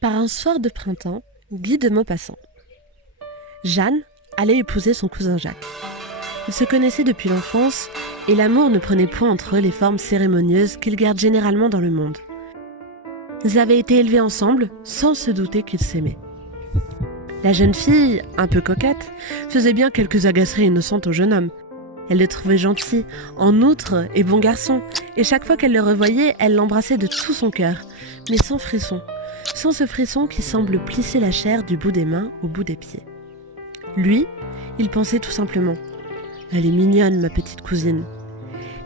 Par un soir de printemps, Guy de Maupassant. Jeanne allait épouser son cousin Jacques. Ils se connaissaient depuis l'enfance et l'amour ne prenait point entre eux les formes cérémonieuses qu'ils gardent généralement dans le monde. Ils avaient été élevés ensemble sans se douter qu'ils s'aimaient. La jeune fille, un peu coquette, faisait bien quelques agaceries innocentes au jeune homme. Elle le trouvait gentil, en outre et bon garçon, et chaque fois qu'elle le revoyait, elle l'embrassait de tout son cœur, mais sans frisson, sans ce frisson qui semble plisser la chair du bout des mains au bout des pieds. Lui, il pensait tout simplement « Elle est mignonne, ma petite cousine ».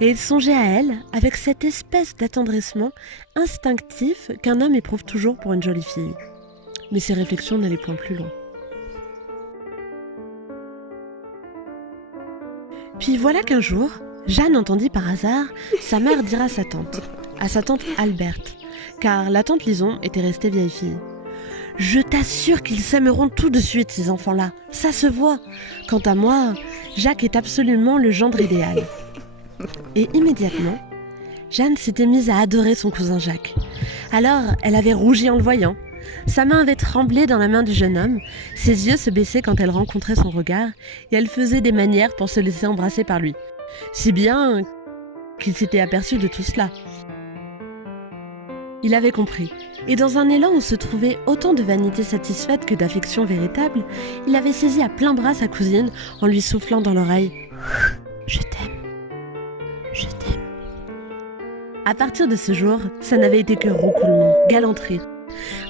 Et il songeait à elle avec cette espèce d'attendrissement instinctif qu'un homme éprouve toujours pour une jolie fille. Mais ses réflexions n'allaient point plus loin. Puis voilà qu'un jour, Jeanne entendit par hasard sa mère dire à sa tante Alberte, car la tante Lison était restée vieille fille. « Je t'assure qu'ils s'aimeront tout de suite, ces enfants-là, ça se voit. Quant à moi, Jacques est absolument le gendre idéal. » Et immédiatement, Jeanne s'était mise à adorer son cousin Jacques. Alors, elle avait rougi en le voyant. Sa main avait tremblé dans la main du jeune homme, ses yeux se baissaient quand elle rencontrait son regard, et elle faisait des manières pour se laisser embrasser par lui. Si bien qu'il s'était aperçu de tout cela. Il avait compris, et dans un élan où se trouvait autant de vanité satisfaite que d'affection véritable, il avait saisi à plein bras sa cousine en lui soufflant dans l'oreille « Je t'aime, je t'aime ». À partir de ce jour, ça n'avait été que roucoulement, galanterie,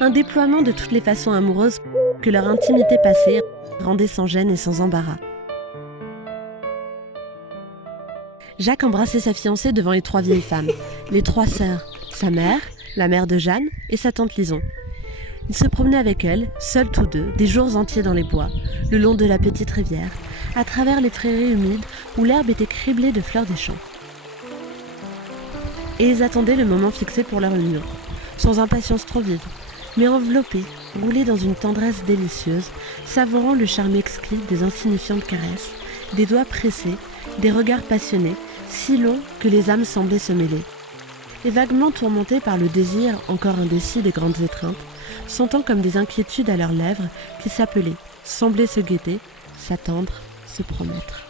un déploiement de toutes les façons amoureuses que leur intimité passée rendait sans gêne et sans embarras. Jacques embrassait sa fiancée devant les 3 vieilles femmes, les 3 sœurs, sa mère, la mère de Jeanne et sa tante Lison. Il se promenait avec elle, seuls tous deux, des jours entiers dans les bois, le long de la petite rivière, à travers les prairies humides où l'herbe était criblée de fleurs des champs. Et ils attendaient le moment fixé pour leur union, sans impatience trop vive, mais enveloppés, roulés dans une tendresse délicieuse, savourant le charme exquis des insignifiantes caresses, des doigts pressés, des regards passionnés, si longs que les âmes semblaient se mêler. Et vaguement tourmentés par le désir encore indécis des grandes étreintes, sentant comme des inquiétudes à leurs lèvres qui s'appelaient, semblaient se guetter, s'attendre, se promettre.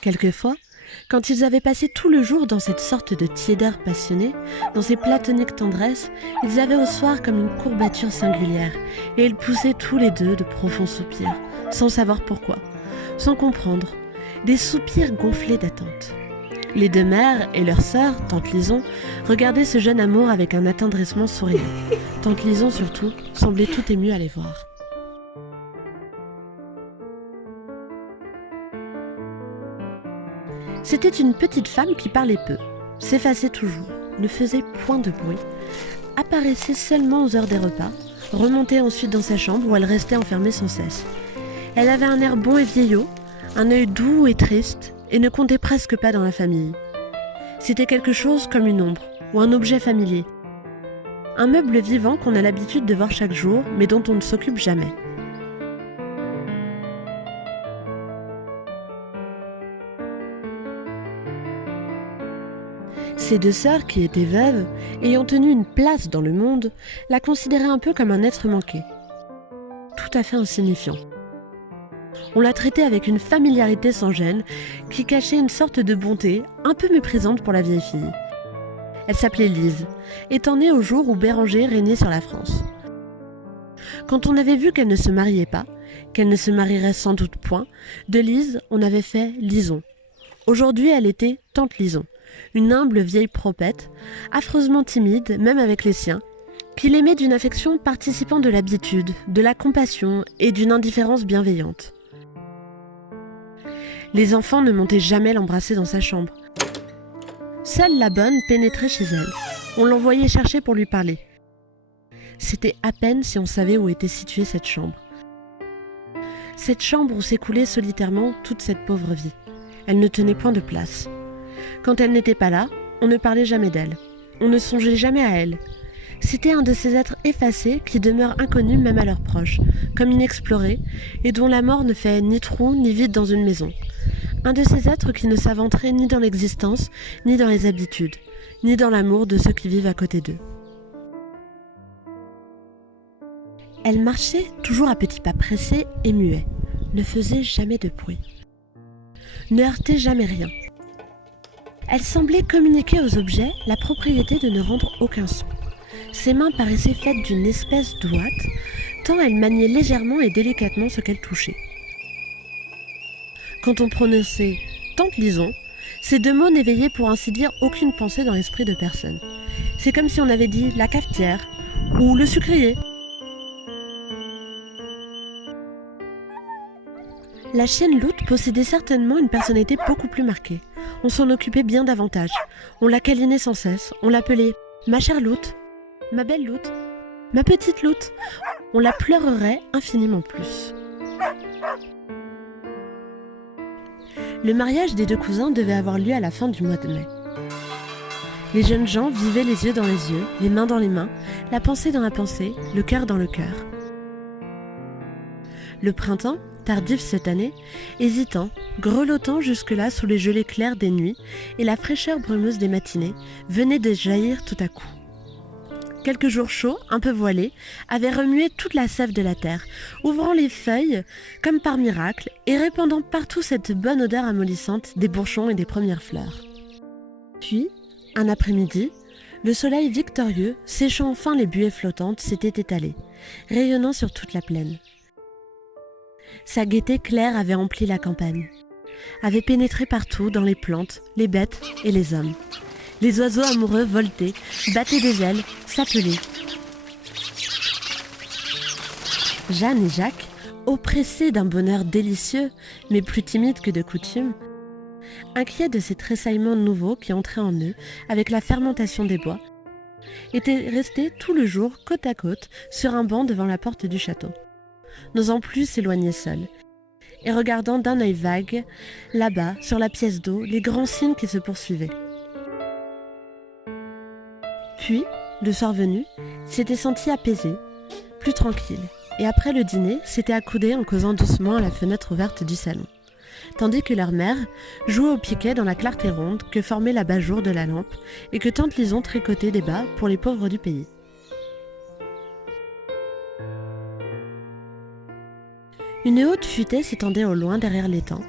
Quelquefois, quand ils avaient passé tout le jour dans cette sorte de tiédeur passionnée, dans ces platoniques tendresses, ils avaient au soir comme une courbature singulière, et ils poussaient tous les deux de profonds soupirs, sans savoir pourquoi, sans comprendre, des soupirs gonflés d'attente. Les 2 mères et leur sœur, tante Lison, regardaient ce jeune amour avec un attendrissement souriant. Tante Lison, surtout, semblait tout émue à les voir. C'était une petite femme qui parlait peu, s'effaçait toujours, ne faisait point de bruit, apparaissait seulement aux heures des repas, remontait ensuite dans sa chambre où elle restait enfermée sans cesse. Elle avait un air bon et vieillot, un œil doux et triste, et ne comptait presque pas dans la famille. C'était quelque chose comme une ombre, ou un objet familier. Un meuble vivant qu'on a l'habitude de voir chaque jour, mais dont on ne s'occupe jamais. Ses 2 sœurs, qui étaient veuves, ayant tenu une place dans le monde, la considéraient un peu comme un être manqué. Tout à fait insignifiant. On la traitait avec une familiarité sans gêne, qui cachait une sorte de bonté, un peu méprisante pour la vieille fille. Elle s'appelait Lise, étant née au jour où Béranger régnait sur la France. Quand on avait vu qu'elle ne se mariait pas, qu'elle ne se marierait sans doute point, de Lise, on avait fait Lison. Aujourd'hui, elle était tante Lison, une humble vieille propette, affreusement timide, même avec les siens, qui l'aimait d'une affection participant de l'habitude, de la compassion et d'une indifférence bienveillante. Les enfants ne montaient jamais l'embrasser dans sa chambre. Seule la bonne pénétrait chez elle. On l'envoyait chercher pour lui parler. C'était à peine si on savait où était située cette chambre. Cette chambre où s'écoulait solitairement toute cette pauvre vie. Elle ne tenait point de place. Quand elle n'était pas là, on ne parlait jamais d'elle. On ne songeait jamais à elle. C'était un de ces êtres effacés qui demeurent inconnus même à leurs proches, comme inexplorés, et dont la mort ne fait ni trou ni vide dans une maison. Un de ces êtres qui ne savent entrer ni dans l'existence, ni dans les habitudes, ni dans l'amour de ceux qui vivent à côté d'eux. Elle marchait toujours à petits pas pressés et muets, ne faisait jamais de bruit, ne heurtait jamais rien. Elle semblait communiquer aux objets la propriété de ne rendre aucun son. Ses mains paraissaient faites d'une espèce d'ouate, tant elle maniait légèrement et délicatement ce qu'elle touchait. Quand on prononçait « Tante Lison », ces deux mots n'éveillaient pour ainsi dire aucune pensée dans l'esprit de personne. C'est comme si on avait dit « la cafetière » ou « le sucrier ». La chienne Lout possédait certainement une personnalité beaucoup plus marquée. On s'en occupait bien davantage. On la câlinait sans cesse. On l'appelait « ma chère Lout »,« ma belle Lout »,« ma petite Lout ». On la pleurerait infiniment plus. Le mariage des deux cousins devait avoir lieu à la fin du mois de mai. Les jeunes gens vivaient les yeux dans les yeux, les mains dans les mains, la pensée dans la pensée, le cœur dans le cœur. Le printemps, tardif cette année, hésitant, grelottant jusque-là sous les gelées claires des nuits et la fraîcheur brumeuse des matinées, venait de jaillir tout à coup. Quelques jours chauds, un peu voilés, avaient remué toute la sève de la terre, ouvrant les feuilles comme par miracle et répandant partout cette bonne odeur amollissante des bourgeons et des premières fleurs. Puis, un après-midi, le soleil victorieux, séchant enfin les buées flottantes, s'était étalé, rayonnant sur toute la plaine. Sa gaieté claire avait empli la campagne, avait pénétré partout dans les plantes, les bêtes et les hommes. Les oiseaux amoureux voltaient, battaient des ailes, s'appelaient. Jeanne et Jacques, oppressés d'un bonheur délicieux, mais plus timides que de coutume, inquiets de ces tressaillements nouveaux qui entraient en eux avec la fermentation des bois, étaient restés tout le jour côte à côte sur un banc devant la porte du château, n'osant plus s'éloigner seuls, et regardant d'un œil vague, là-bas, sur la pièce d'eau, les grands signes qui se poursuivaient. Puis, le soir venu, s'était senti apaisé, plus tranquille, et après le dîner, s'était accoudé en causant doucement à la fenêtre ouverte du salon, tandis que leur mère jouait au piquet dans la clarté ronde que formait l'abat-jour de la lampe et que tante Lison tricotait des bas pour les pauvres du pays. Une haute futaie s'étendait au loin derrière l'étang,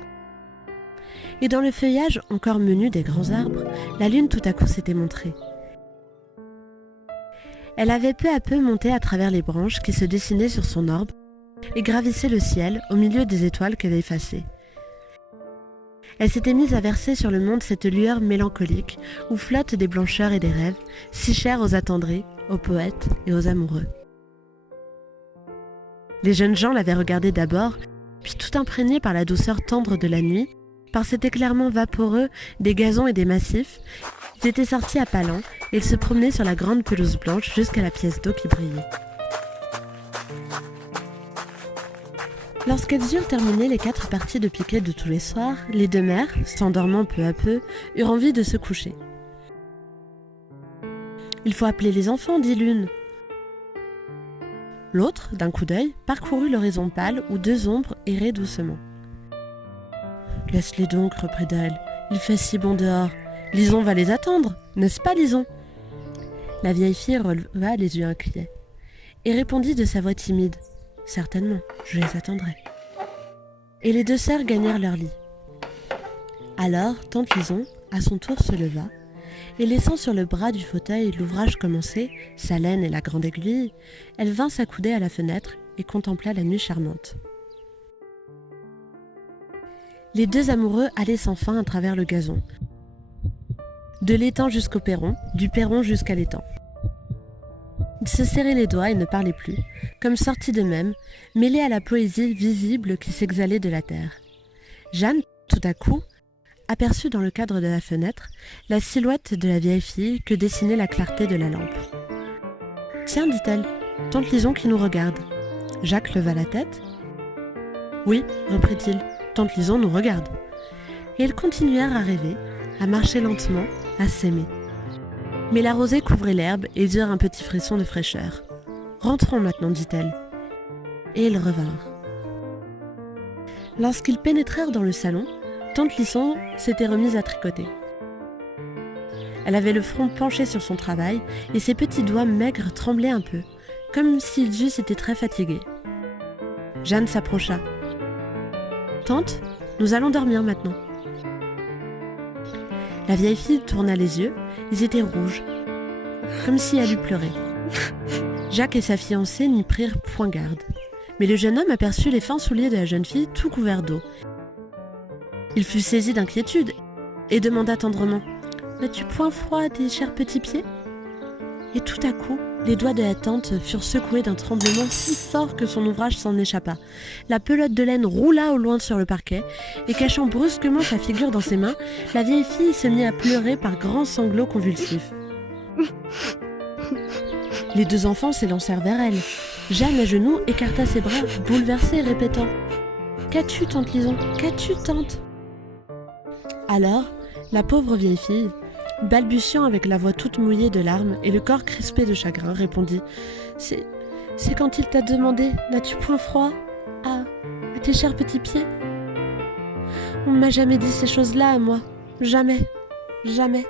et dans le feuillage encore menu des grands arbres, la lune tout à coup s'était montrée. Elle avait peu à peu monté à travers les branches qui se dessinaient sur son orbe et gravissaient le ciel au milieu des étoiles qu'elle effaçait. Elle s'était mise à verser sur le monde cette lueur mélancolique où flottent des blancheurs et des rêves, si chers aux attendris, aux poètes et aux amoureux. Les jeunes gens l'avaient regardée d'abord, puis tout imprégnés par la douceur tendre de la nuit, par cet éclairement vaporeux des gazons et des massifs, ils étaient sortis à pas lents et ils se promenaient sur la grande pelouse blanche jusqu'à la pièce d'eau qui brillait. Lorsqu'elles eurent terminé les 4 parties de piquet de tous les soirs, les deux mères, s'endormant peu à peu, eurent envie de se coucher. « Il faut appeler les enfants, dit l'une. » L'autre, d'un coup d'œil, parcourut l'horizon pâle où 2 ombres erraient doucement. « Laisse-les donc, reprit-elle, il fait si bon dehors. Lison va les attendre, n'est-ce pas, Lison ?» La vieille fille releva les yeux inquiets et répondit de sa voix timide. « Certainement, je les attendrai. » Et les 2 sœurs gagnèrent leur lit. Alors, tante Lison, à son tour, se leva, et laissant sur le bras du fauteuil l'ouvrage commencé, sa laine et la grande aiguille, elle vint s'accouder à la fenêtre et contempla la nuit charmante. Les 2 amoureux allaient sans fin à travers le gazon, de l'étang jusqu'au perron, du perron jusqu'à l'étang. Ils se serraient les doigts et ne parlaient plus, comme sortis d'eux-mêmes, mêlés à la poésie visible qui s'exhalait de la terre. Jeanne, tout à coup, aperçut dans le cadre de la fenêtre la silhouette de la vieille fille que dessinait la clarté de la lampe. « Tiens, dit-elle, tante Lison qui nous regarde. » Jacques leva la tête. « Oui, reprit-il, tante Lison nous regarde. » Et ils continuèrent à rêver, à marcher lentement, à s'aimer. Mais la rosée couvrait l'herbe et ils eurent un petit frisson de fraîcheur. « Rentrons maintenant, dit-elle. » Et ils revinrent. Lorsqu'ils pénétrèrent dans le salon, Tante Lisson s'était remise à tricoter. Elle avait le front penché sur son travail et ses petits doigts maigres tremblaient un peu, comme s'ils eussent été très fatigués. Jeanne s'approcha. « Tante, nous allons dormir maintenant. » La vieille fille tourna les yeux, ils étaient rouges, comme si elle eût pleuré. Jacques et sa fiancée n'y prirent point garde. Mais le jeune homme aperçut les fins souliers de la jeune fille tout couverts d'eau. Il fut saisi d'inquiétude et demanda tendrement « N'as-tu point froid à tes chers petits pieds ?» Et tout à coup, les doigts de la tante furent secoués d'un tremblement si fort que son ouvrage s'en échappa. La pelote de laine roula au loin sur le parquet, et cachant brusquement sa figure dans ses mains, la vieille fille se mit à pleurer par grands sanglots convulsifs. Les deux enfants s'élancèrent vers elle. Jeanne, à genoux, écarta ses bras, bouleversée, répétant « Qu'as-tu, tante Lison? Qu'as-tu, tante ?» Alors, la pauvre vieille fille, balbutiant avec la voix toute mouillée de larmes et le corps crispé de chagrin, répondit « C'est quand il t'a demandé « N'as-tu point froid ?» à tes chers petits pieds. On ne m'a jamais dit ces choses-là à moi. Jamais, jamais.